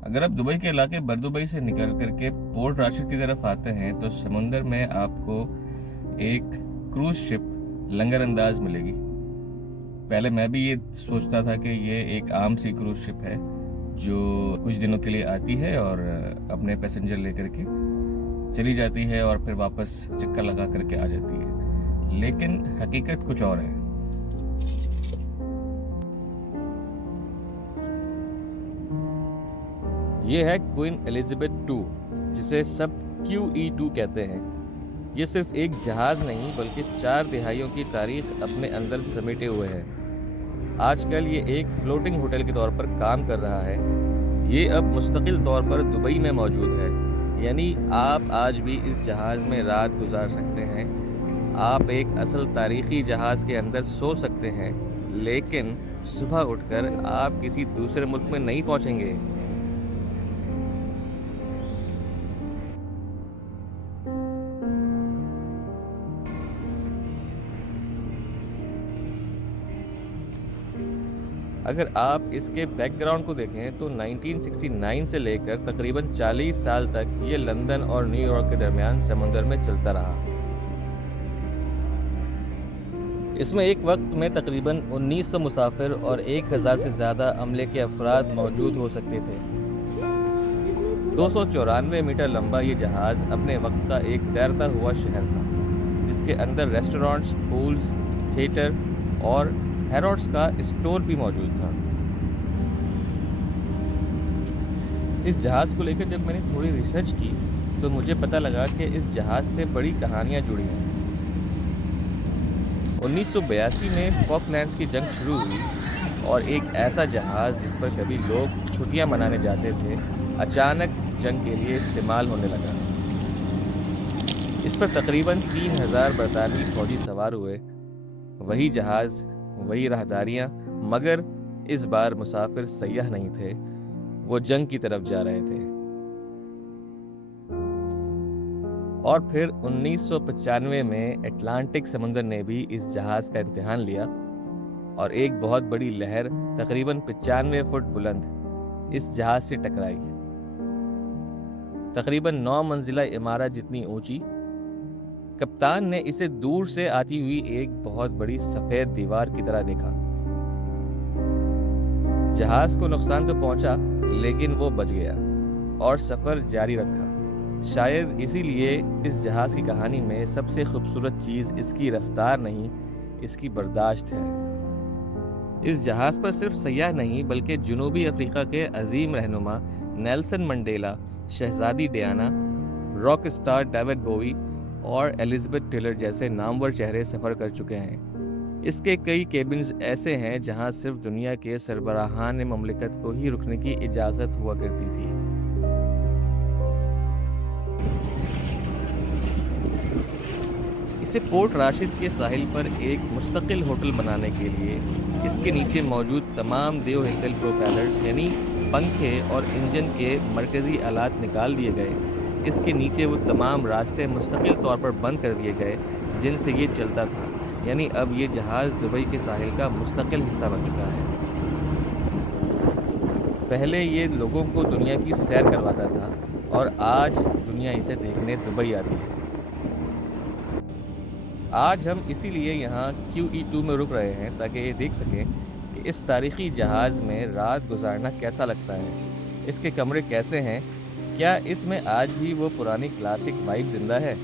अगर आप दुबई के इलाके बरदुबई से निकल करके पोर्ट राशिद की तरफ आते हैं तो समुंदर में आपको एक क्रूज शिप लंगर अंदाज मिलेगी। पहले मैं भी ये सोचता था कि ये एक आम सी क्रूज शिप है जो कुछ दिनों के लिए आती है और अपने पैसेंजर लेकर के चली जाती है और फिर वापस चक्कर लगा करके आ जाती है, लेकिन हकीकत कुछ और है। ये है क्वीन एलिजाबेथ टू, जिसे सब QE2 कहते हैं। ये सिर्फ एक जहाज़ नहीं बल्कि 4 दिहाइयों की तारीख अपने अंदर समेटे हुए है। आजकल ये एक फ्लोटिंग होटल के तौर पर काम कर रहा है। ये अब मुस्तकिल तौर पर दुबई में मौजूद है, यानी आप आज भी इस जहाज़ में रात गुजार सकते हैं। आप एक असल तारीखी जहाज़ के अंदर सो सकते हैं, लेकिन सुबह उठकर आप किसी दूसरे मुल्क में नहीं पहुंचेंगे। अगर आप इसके बैकग्राउंड को देखें तो 1969 से लेकर तकरीबन 40 साल तक ये लंदन और न्यूयॉर्क के दरमियान समुंदर में चलता रहा। इसमें एक वक्त में तकरीबन 1900 मुसाफिर और 1000 से ज़्यादा अमले के अफराद मौजूद हो सकते थे। 294 मीटर लंबा ये जहाज़ अपने वक्त का एक तैरता हुआ शहर था, जिसके अंदर रेस्टोरेंट्स, पूल्स, थिएटर और हैरोड्स का स्टोर भी मौजूद था। इस जहाज़ को लेकर जब मैंने थोड़ी रिसर्च की तो मुझे पता लगा कि इस जहाज़ से बड़ी कहानियां जुड़ी हैं। 1982 में फॉकलैंड्स की जंग शुरू हुई और एक ऐसा जहाज़ जिस पर कभी लोग छुट्टियां मनाने जाते थे, अचानक जंग के लिए इस्तेमाल होने लगा। इस पर तकरीबन 3000 बरतानवी फौजी सवार हुए। वही जहाज़, वही राहदारियां, मगर इस बार मुसाफिर सयाह नहीं थे, वो जंग की तरफ जा रहे थे। और फिर 1995 में अटलांटिक समुंदर ने भी इस जहाज़ का इम्तिहान लिया और एक बहुत बड़ी लहर तकरीबन 95 फुट बुलंद इस जहाज़ से टकराई। तकरीबन 9 मंजिला इमारत जितनी ऊंची। कप्तान ने इसे दूर से आती हुई एक बहुत बड़ी सफेद दीवार की तरह देखा। जहाज को नुकसान तो पहुंचा, लेकिन वो बच गया और सफर जारी रखा। शायद इसीलिए इस जहाज की कहानी में सबसे खूबसूरत चीज इसकी रफ्तार नहीं, इसकी बर्दाश्त है। इस जहाज पर सिर्फ सयाह नहीं बल्कि जुनूबी अफ्रीका के अजीम रहनुमा नेल्सन मंडेला, शहजादी डियाना, रॉक स्टार डेविड बोवी और एलिजाबेथ टेलर जैसे नामवर चेहरे सफ़र कर चुके हैं। इसके कई केबिन्स ऐसे हैं जहां सिर्फ दुनिया के सरबराहान ममलिकत को ही रुकने की इजाज़त हुआ करती थी। इसे पोर्ट राशिद के साहिल पर एक मुस्तकिल होटल बनाने के लिए इसके नीचे मौजूद तमाम देवहिकल प्रोपेलर्स यानी पंखे और इंजन के मरकज़ी आलात निकाल दिए गए। इसके नीचे वो तमाम रास्ते मुस्तकिल तौर पर बंद कर दिए गए जिनसे ये चलता था, यानी अब ये जहाज़ दुबई के साहिल का मुस्तकिल हिस्सा बन चुका है। पहले ये लोगों को दुनिया की सैर करवाता था और आज दुनिया इसे देखने दुबई आती है। आज हम इसीलिए यहाँ QE2 में रुक रहे हैं ताकि ये देख सकें कि इस तारीख़ी जहाज़ में रात गुजारना कैसा लगता है, इसके कमरे कैसे हैं, क्या इसमें आज भी वो पुरानी क्लासिक वाइब ज़िंदा है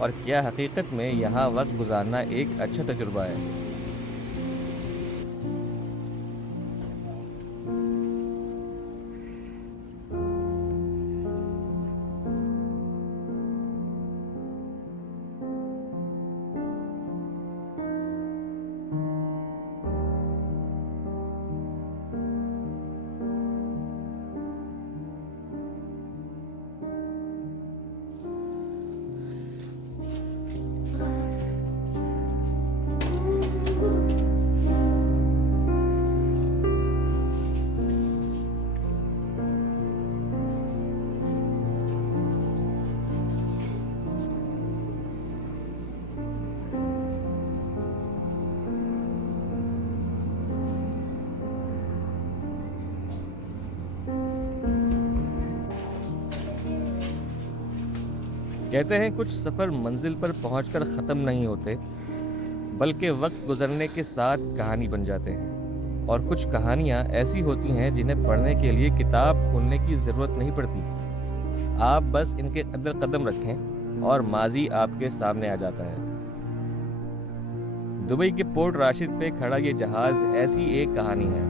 और क्या हकीकत में यहाँ वक्त गुजारना एक अच्छा तजुर्बा है। کہتے ہیں کچھ سفر منزل پر پہنچ کر ختم نہیں ہوتے، بلکہ وقت گزرنے کے ساتھ کہانی بن جاتے ہیں۔ اور کچھ کہانیاں ایسی ہوتی ہیں جنہیں پڑھنے کے لیے کتاب کھولنے کی ضرورت نہیں پڑتی، آپ بس ان کے اندر قدم رکھیں اور ماضی آپ کے سامنے آ جاتا ہے۔ دبئی کے پورٹ راشد پہ کھڑا یہ جہاز ایسی ایک کہانی ہے۔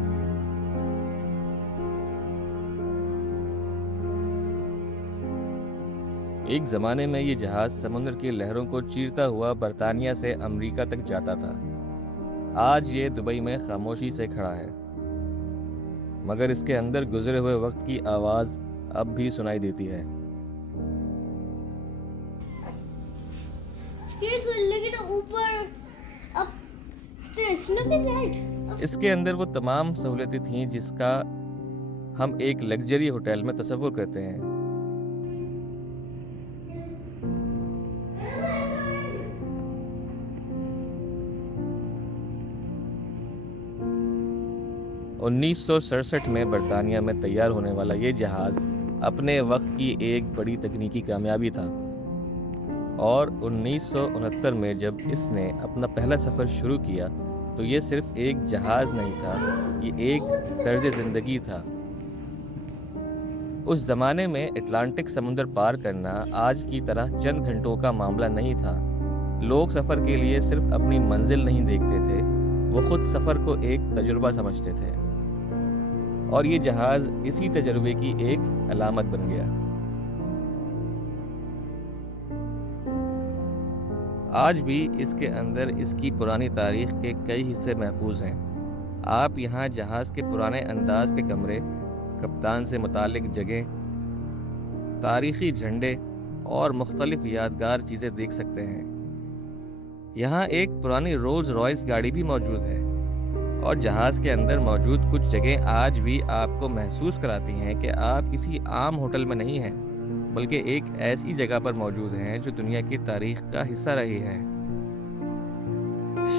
ایک زمانے میں یہ جہاز سمندر کی لہروں کو چیرتا ہوا برطانیہ سے امریکہ تک جاتا تھا۔ آج یہ دبئی میں خاموشی سے کھڑا ہے، مگر اس کے اندر گزرے ہوئے وقت کی آواز اب بھی سنائی دیتی ہے۔ اس کے اندر وہ تمام سہولتیں تھیں جس کا ہم ایک لگژری ہوٹل میں تصور کرتے ہیں۔ انیس سو 67 میں برطانیہ میں تیار ہونے والا یہ جہاز اپنے وقت کی ایک بڑی تکنیکی کامیابی تھا، اور 1969 میں جب اس نے اپنا پہلا سفر شروع کیا تو یہ صرف ایک جہاز نہیں تھا، یہ ایک طرز زندگی تھا۔ اس زمانے میں اٹلانٹک سمندر پار کرنا آج کی طرح چند گھنٹوں کا معاملہ نہیں تھا۔ لوگ سفر کے لیے صرف اپنی منزل نہیں دیکھتے تھے، وہ خود سفر کو ایک تجربہ سمجھتے تھے، اور یہ جہاز اسی تجربے کی ایک علامت بن گیا۔ آج بھی اس کے اندر اس کی پرانی تاریخ کے کئی حصے محفوظ ہیں۔ آپ یہاں جہاز کے پرانے انداز کے کمرے، کپتان سے متعلق جگہیں، تاریخی جھنڈے اور مختلف یادگار چیزیں دیکھ سکتے ہیں۔ یہاں ایک پرانی رولز رائس گاڑی بھی موجود ہے، اور جہاز کے اندر موجود کچھ جگہیں آج بھی آپ کو محسوس کراتی ہیں کہ آپ کسی عام ہوٹل میں نہیں ہیں، بلکہ ایک ایسی جگہ پر موجود ہیں جو دنیا کی تاریخ کا حصہ رہی ہے۔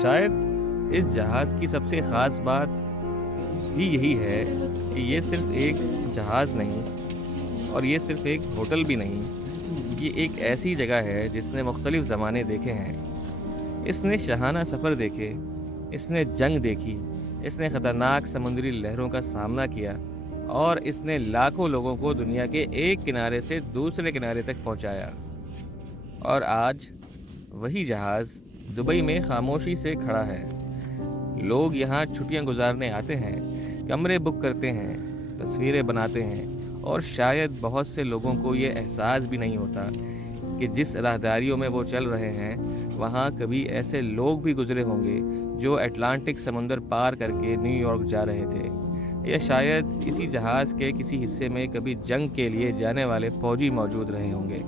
شاید اس جہاز کی سب سے خاص بات بھی یہی ہے کہ یہ صرف ایک جہاز نہیں، اور یہ صرف ایک ہوٹل بھی نہیں، یہ ایک ایسی جگہ ہے جس نے مختلف زمانے دیکھے ہیں۔ اس نے شاہانہ سفر دیکھے، اس نے جنگ دیکھی، اس نے خطرناک سمندری لہروں کا سامنا کیا، اور اس نے لاکھوں لوگوں کو دنیا کے ایک کنارے سے دوسرے کنارے تک پہنچایا۔ اور آج وہی جہاز دبئی میں خاموشی سے کھڑا ہے۔ لوگ یہاں چھٹیاں گزارنے آتے ہیں، کمرے بک کرتے ہیں، تصویریں بناتے ہیں، اور شاید بہت سے لوگوں کو یہ احساس بھی نہیں ہوتا کہ جس راہداریوں میں وہ چل رہے ہیں وہاں کبھی ایسے لوگ بھی گزرے ہوں گے جو اٹلانٹک سمندر پار کر کے نیو یارک جا رہے تھے، یا شاید اسی جہاز کے کسی حصے میں کبھی جنگ کے لیے جانے والے فوجی موجود رہے ہوں گے۔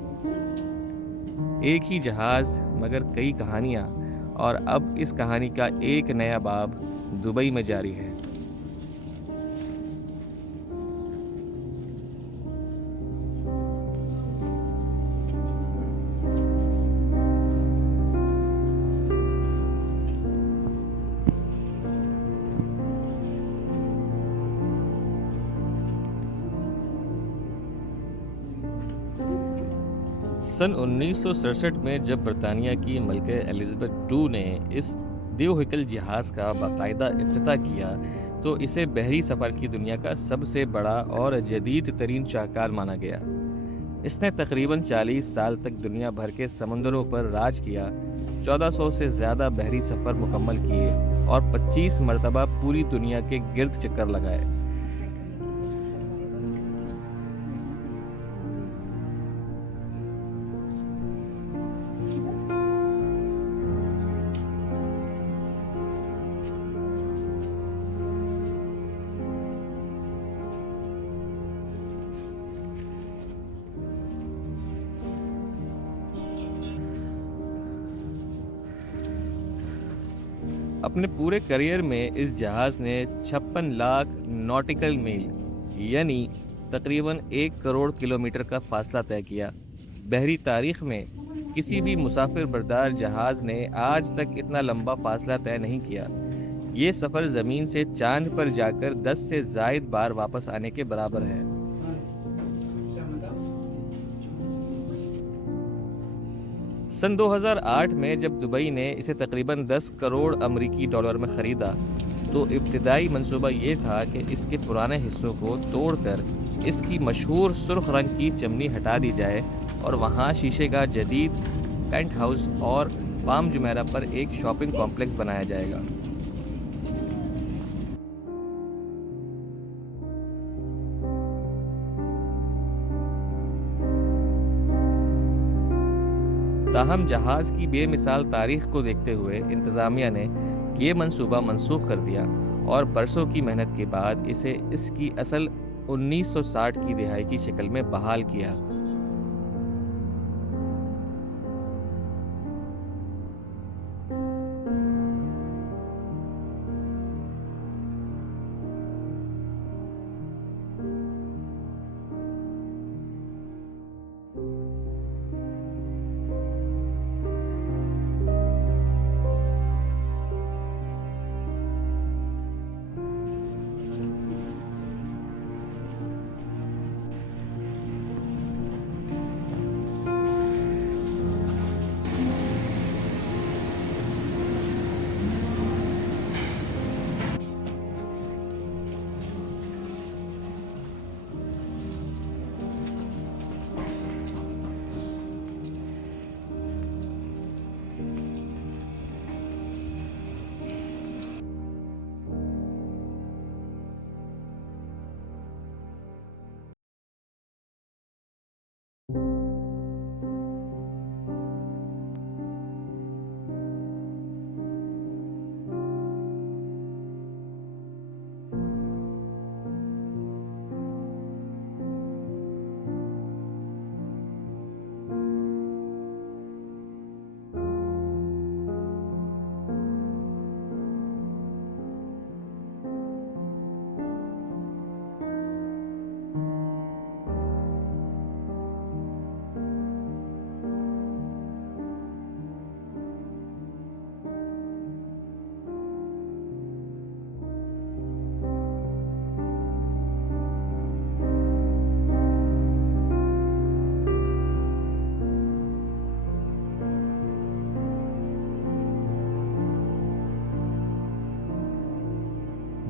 ایک ہی جہاز مگر کئی کہانیاں، اور اب اس کہانی کا ایک نیا باب دبئی میں جاری ہے۔ سن 1967 میں جب برطانیہ کی ملکہ الزبتھ II نے اس دیوہکل جہاز کا باقاعدہ افتتاح کیا تو اسے بحری سفر کی دنیا کا سب سے بڑا اور جدید ترین شاہکار مانا گیا۔ اس نے تقریباً 40 سال تک دنیا بھر کے سمندروں پر راج کیا، 1400 سے زیادہ بحری سفر مکمل کیے، اور 25 مرتبہ پوری دنیا کے گرد چکر لگائے۔ اپنے پورے کیریئر میں اس جہاز نے 56 لاکھ ناٹیکل میل یعنی تقریباً 1 کروڑ کلومیٹر کا فاصلہ طے کیا۔ بحری تاریخ میں کسی بھی مسافر بردار جہاز نے آج تک اتنا لمبا فاصلہ طے نہیں کیا۔ یہ سفر زمین سے چاند پر جا کر 10 سے زائد بار واپس آنے کے برابر ہے۔ सन 2008 में जब दुबई ने इसे तकरीबन 10 करोड़ अमरीकी डॉलर में ख़रीदा, तो इब्तिदाई मंसूबा ये था कि इसके पुराने हिस्सों को तोड़कर इसकी मशहूर सुर्ख रंग की चिमनी हटा दी जाए और वहाँ शीशे का जदीद पेंट हाउस और पाम जुमेरा पर एक शॉपिंग कॉम्प्लेक्स बनाया जाएगा। ताहम जहाज़ की बेमिसाल तारीख को देखते हुए इंतज़ामिया ने ये मंसूबा मनसूख कर दिया और बरसों की मेहनत के बाद इसे इसकी असल 1960 की दिहाई की शक्ल में बहाल किया।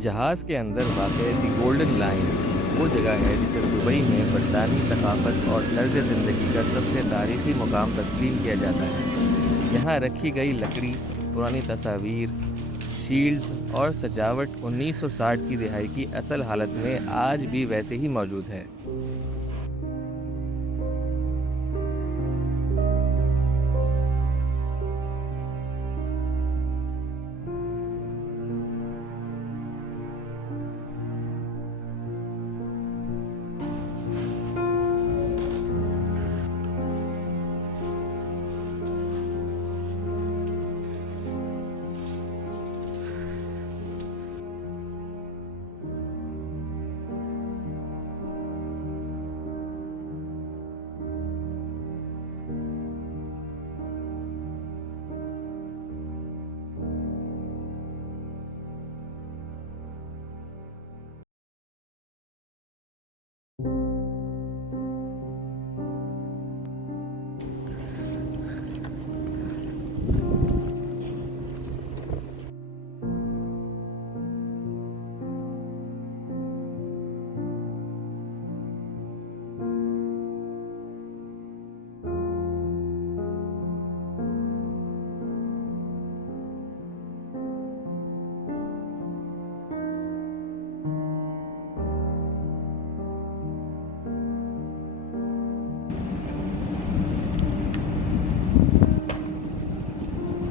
जहाज़ के अंदर वाक़ई दी गोल्डन लाइन वो जगह है जिसे दुबई में बरतानी सकाफ़त और तर्ज ज़िंदगी का सबसे तारीख़ी मुकाम तस्लीम किया जाता है। यहाँ रखी गई लकड़ी, पुरानी तस्वीर, शील्ड्स और सजावट 1960 की दिहाई की असल हालत में आज भी वैसे ही मौजूद है।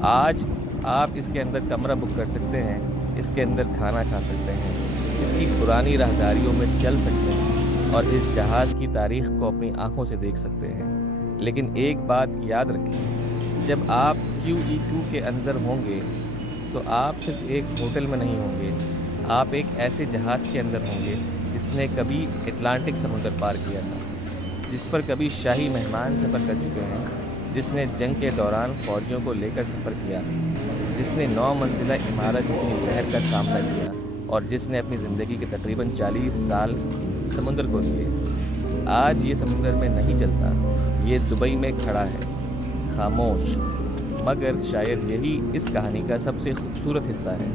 आज आप इसके अंदर कमरा बुक कर सकते हैं, इसके अंदर खाना खा सकते हैं, इसकी पुरानी राहदारियों में चल सकते हैं और इस जहाज़ की तारीख़ को अपनी आँखों से देख सकते हैं। लेकिन एक बात याद रखें, जब आप QE2 के अंदर होंगे तो आप सिर्फ एक होटल में नहीं होंगे, आप एक ऐसे जहाज़ के अंदर होंगे जिसने कभी अटलांटिक समुंदर पार किया था, जिस पर कभी शाही मेहमान सफ़र कर चुके हैं, जिसने जंग के दौरान फ़ौजियों को लेकर सफ़र किया, जिसने 9 मंजिला इमारत जितनी लहर का सामना किया और जिसने अपनी ज़िंदगी के तकरीबन 40 साल समुंदर को दिए। आज ये समुंदर में नहीं चलता, ये दुबई में खड़ा है, خاموش، مگر شاید یہی اس کہانی کا سب سے خوبصورت حصہ ہے،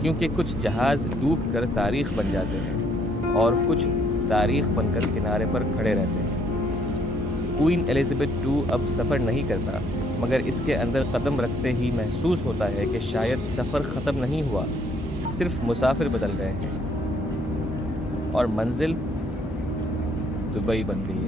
کیونکہ کچھ جہاز ڈوب کر تاریخ بن جاتے ہیں اور کچھ تاریخ بن کر کنارے پر کھڑے رہتے ہیں۔ کوئین ایلزابتھ II اب سفر نہیں کرتا، مگر اس کے اندر قدم رکھتے ہی محسوس ہوتا ہے کہ شاید سفر ختم نہیں ہوا، صرف مسافر بدل گئے ہیں اور منزل دبئی بن گئی ہے۔